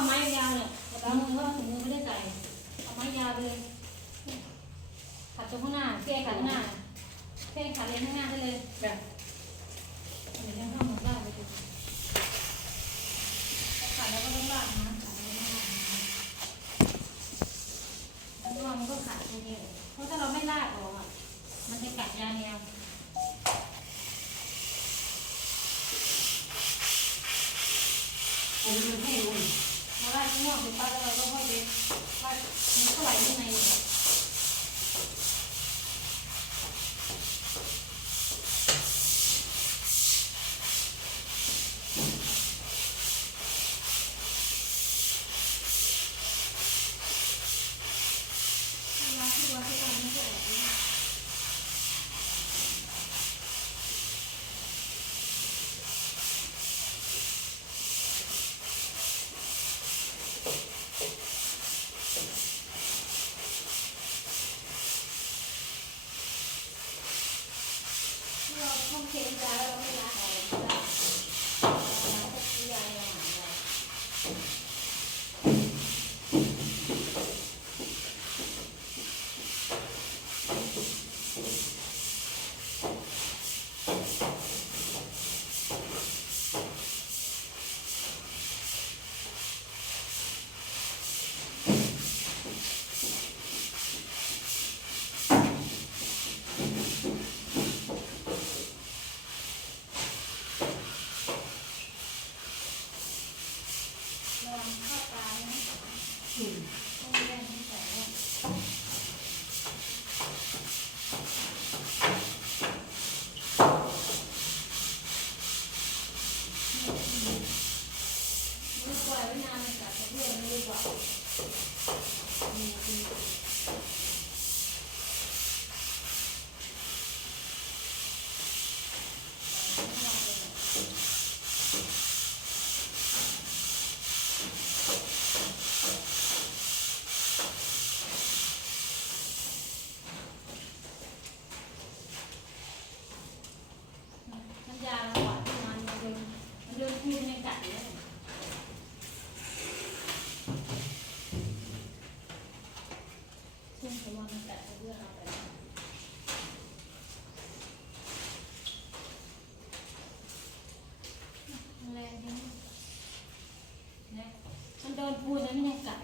เอาไม้ยาวเนี่ยแล้วมือก็ถุงมือไม่ได้ใส่เอาไม้ยาวไปเลยขัดตรงข้างหน้าแก้ขัดข้างหน้าแก้ขัดเลนข้างหน้าได้เลยแบบเดี๋ยวยังเข้าหมดได้ไปดูขัดแล้วก็ต้องลากนะขัดแล้วก็ลากนะแล้วก็มันก็ขัดตรงนี้เพราะถ้าเราไม่ลากออกอะมันจะกัดยาแนวอันนี้มันให้ ลากข้างนอกไปปั๊บแล้วเราก็ค่อยไปลากมันก็ไหลข้างในอยู่ เวลาที่ว่าที่ว่ามันก็ออกนะ เราต้องเค็มยาแล้วเราไม่ล้างออกไม่ได้ล้างพวกยาในอาหารเราระวังเข้าตานะ อืม ไม่ได้ไม่ใส่เนี่ยไม่ปล่อยไว้นานเลยกัดจะเพื่อนไม่รู้เปล่าอืมอืมน้ำยาเราหวานประมาณมันเดินมันเดินคืนในกัดอยู่แล้วซึ่งผมว่ามันกัดเพื่อนเราไปแล้วแรงจังเนี่ย มันโดนพูนแล้วมันยังกัด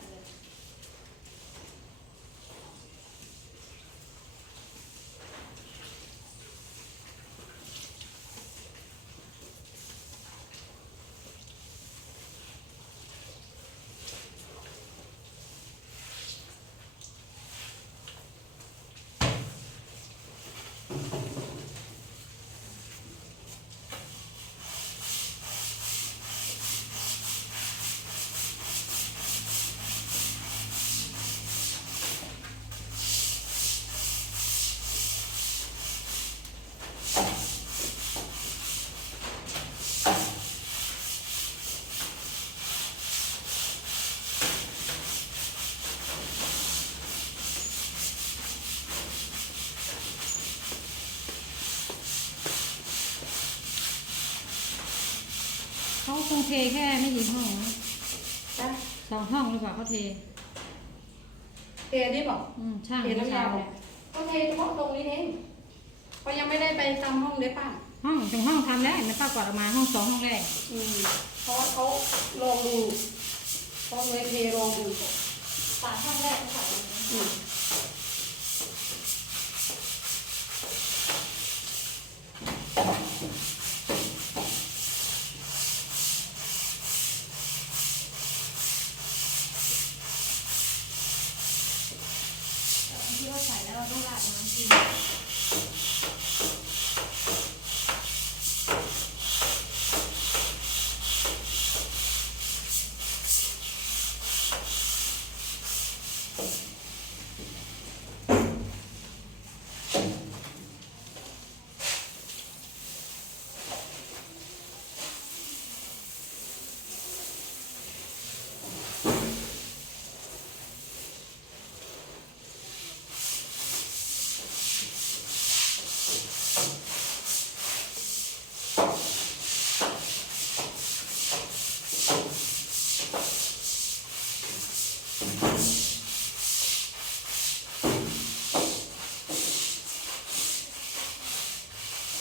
เลยเขาคงเทแค่ไม่กี่ห้องนะจ้ะสองห้องหรือเปล่าเขาเท เทนี่บอกอืมช่างเทน้ำยาเช้เนี่ยก็เทเฉพาะตรงนี้เองก็ยังไม่ได้ไปตามห้องเลยป้าห้องตรงห้องทำแล้วเห็นไหมป้ากวาดออกมาห้องสองห้องแรกอืมเพราะว่าเขาลองดูเขาเลยเทลองดูปาดห้องแรกเขาใส่อืม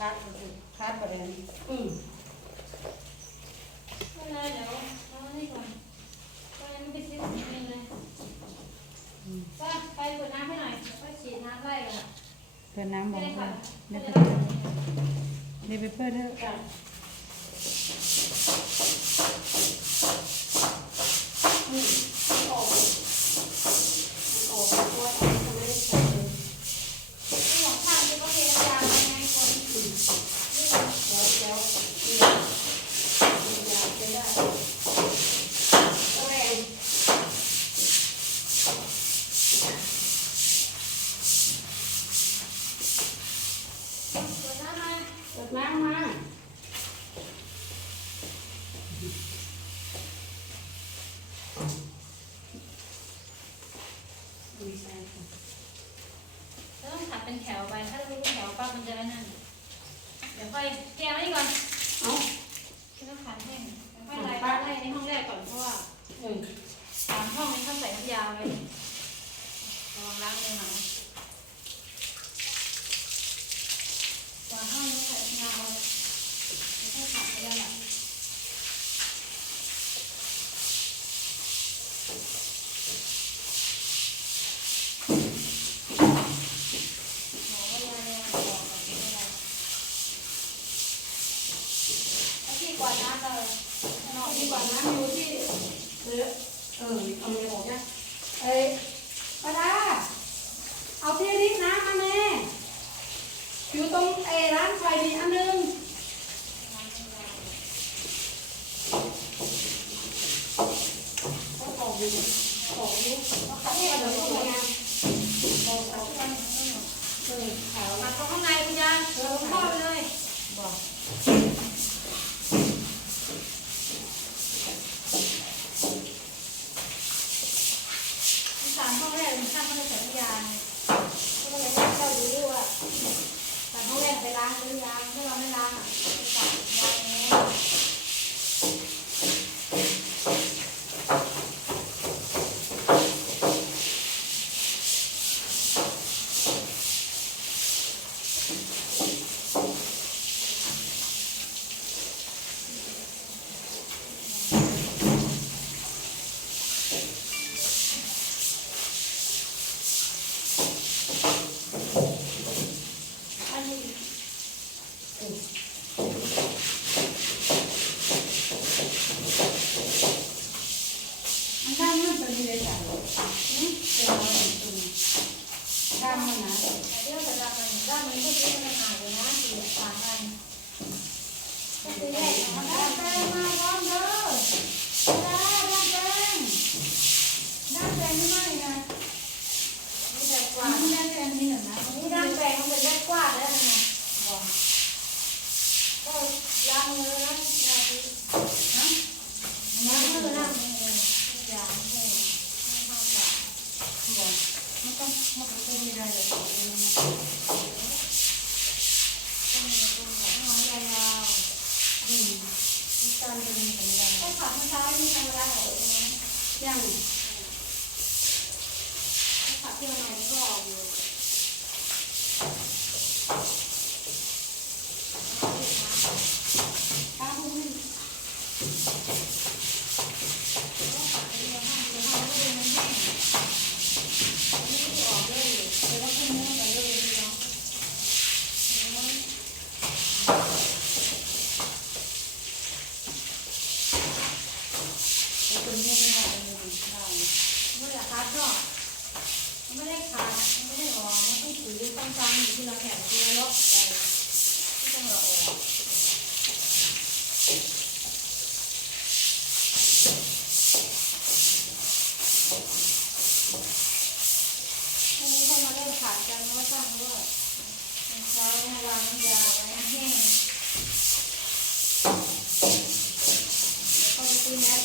คัดคัดประเด็นอืมไม่เป็นไรเดี๋ยวเอาอันนี้ก่อนก็ยังไม่ไปซื้อสีเองเลยป้าไปเปิดน้ำให้หน่อยเดี๋ฉีดน้ำไล่ก่อนเปิน้ำบอกได้ก่อเพื่ดี๋ยวไปเปิดเถอะ จ้ะ มันต้องมันก็มีรายละเอียดเลนต้องมีตรงหัวหัวยาอืมตอนเป็นสัญญาณก็ขาดพ่อเช้ามีทำอะไรหรอยัง Amen.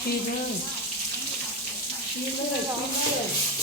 She's 七灯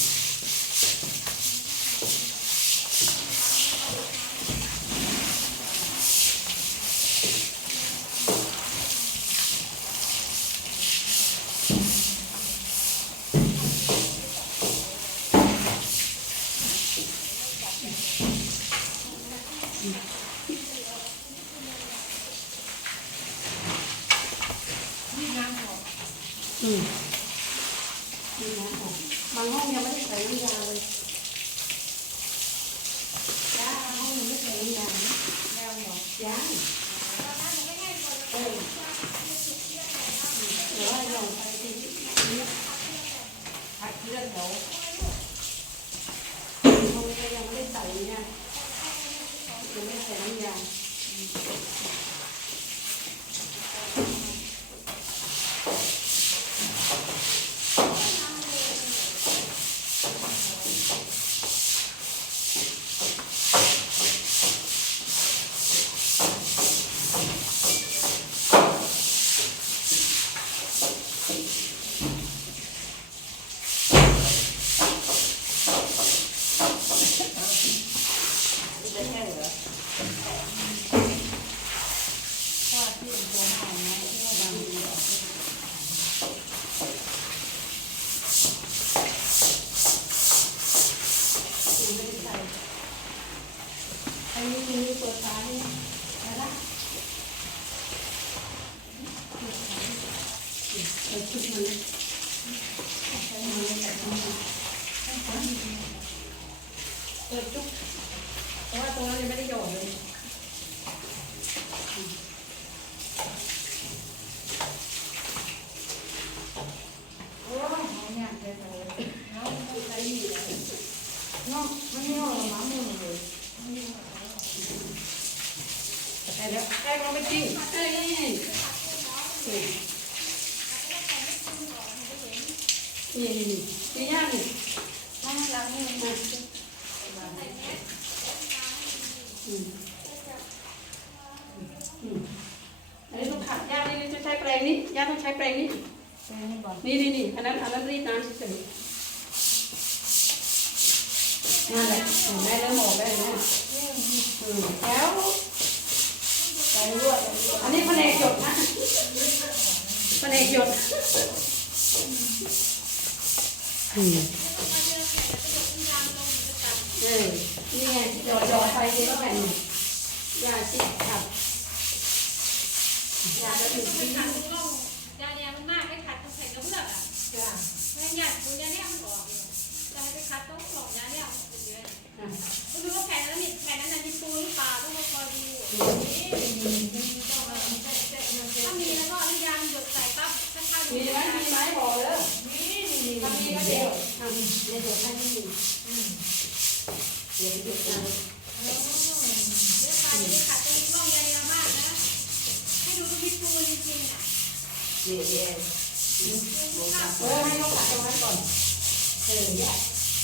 ชุดมันใส่มันใส่ชุดมันเปิดจุกเพราะว่าตัวนี้ไม่ได้หยอดเลย โอ้ยหอมอย่างเดียวเลย น้ำคือใช้อยู่แล้ว เนาะมันไม่ออกมาหมือเลย แต่เดี๋ยวแป้งเราไม่จิ้มเอ้ยนี่นี่นี่นี่นี่ย่างนี่ ให้ล้างมื อมาอืมอืมอันนี้ต้องขัดย่างนี่จะใช้แปรงนี้ย่าต้องใช้แปรงนี้เป็นนี่ก่อนนี่นี่นี่อันนั้นอันนั้นรีดน้ำเฉยๆนั่นแหละเห็นไหมเริ่มออกได้ไหมอืมแล้วไปรวดอันนี้แผนกหยดนะแผนกหยดอืมเออนี่ไงหยดหยดไปทีละแผ่นยาชิดครับ ยาจะ เดี๋ยวเดี๋ยวเออให้เขาขัดตรงนั้นก่อนเออเนี่ย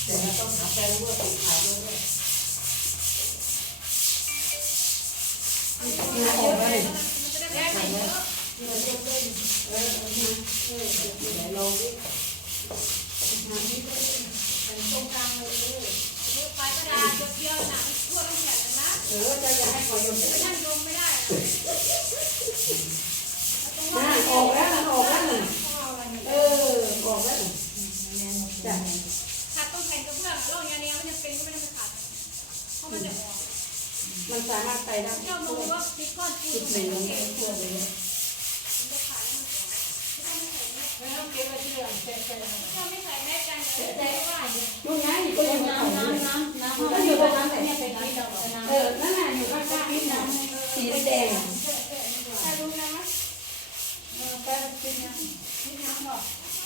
เดี๋ยวเราต้องขัดแปรงเพื่อติดขาด้วยเนี่ยมันจะได้แผ่นเยอะเอเออเออเออเออเดี๋ยวลองดิน้ำนี่ก็ตรงกลางเลยเออปกระดาษหยดเดียวน่ะมันทั่วทั้งแผ่นนะเออจะอย่าให้คอยยมจะจะไปไปนั่นั่งงดมไม่ได้ น่าออกแล้วออกแล้วหนึ่งเออออกแล้วหนึ่งจ้ะขัดต้องแผ่นกระเบื้องร่องยาเนี้ยมันยังเป็นก็ไม่ได้ไปขัดเพราะมันจะออกมันสามารถใส่ได้เจ้ามองว่ามีก้อนปูทุกตรงเมไหนนูก็เก็บทั่วเลยมันจะขายแล้วมันออกไม่ต้องใส่แมสไม่ต้องเก็บไว้ที่หลังแช่แช่ถ้าไม่ใส่แมสกันเดี๋ยวจะว่านู่นไงก็อยู่ข้างน้ำๆน้ำน้ำก็อยู่ตรงนั้นแหละเนี่ยเป็นน้ำดอกน้ำเออนั่นน่ะอยู่ข้างๆนี่นะสีแดงๆอะ ถ้ารู้นะ เออ แป๊บนึงนะนี่น้ำหรอ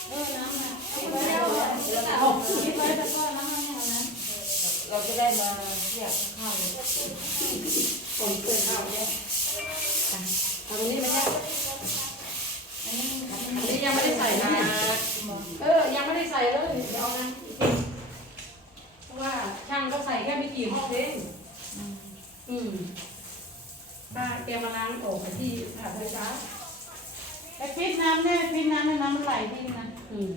เออน้ำนะคิดไว้แล้วเหรออาคิดไว้แต่ก็น้ำให้เอานะเราจะได้มาเรียกข้าวเลยผมเกินข้าวเนี่ยเอาตรงนี้มาเนี่ย อันนี้ อันนี้ยังไม่ได้ใส่นะเนี่ยเออ ยังไม่ได้ใส่เลยเดี๋ยวเอานะเพราะว่าช่างก็ใส่แค่ไม่กี่ห้องเองอืมป้าแกมาล้างออกไปที่ผัดไฟฟ้า ไอ้พิษน้ำเนี่ยพิษน้ำเนี่ยน้ำมันไหลที่ นะ อืม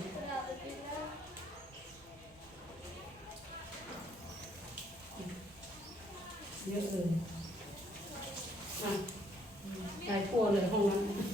เยอะเลยอะใส่ทั่วเลยห้องนั้น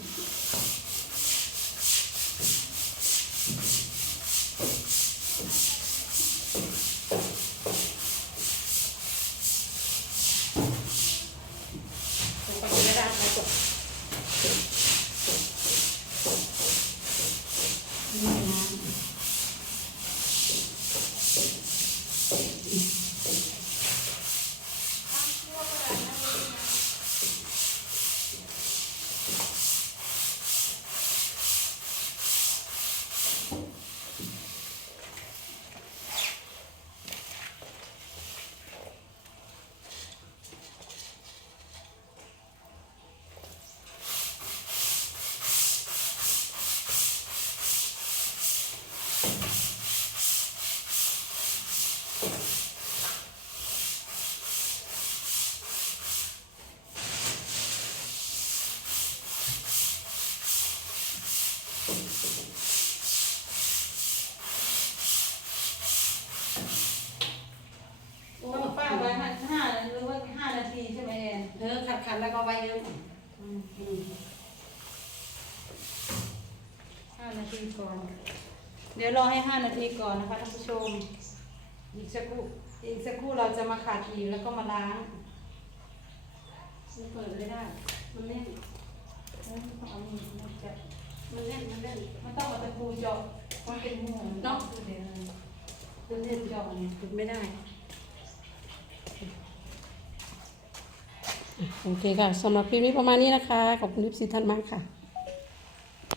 กันแล้วก็ไว้งั้นอืมห้านาทีก่อน เดี๋ยวรอให้ห้านาทีก่อนนะคะท่านผู้ชม อีกสักครู่ อีกสักครู่เราจะมาขัดอีกแล้วก็มาล้างมันเปิดไม่ได้ มันแน่นเอ้ยต้องเอามือมาจับมันแน่น มันแน่น มันต้องเอาตะปูเจาะมันเป็นห่วงเนาะเดี๋ยวมันแน่นเจาะเนี่ยปิดไม่ได้ โอเคค่ะสำหรับคลิปนี้ประมาณนี้นะคะ ขอบคุณทุกท่านมากค่ะ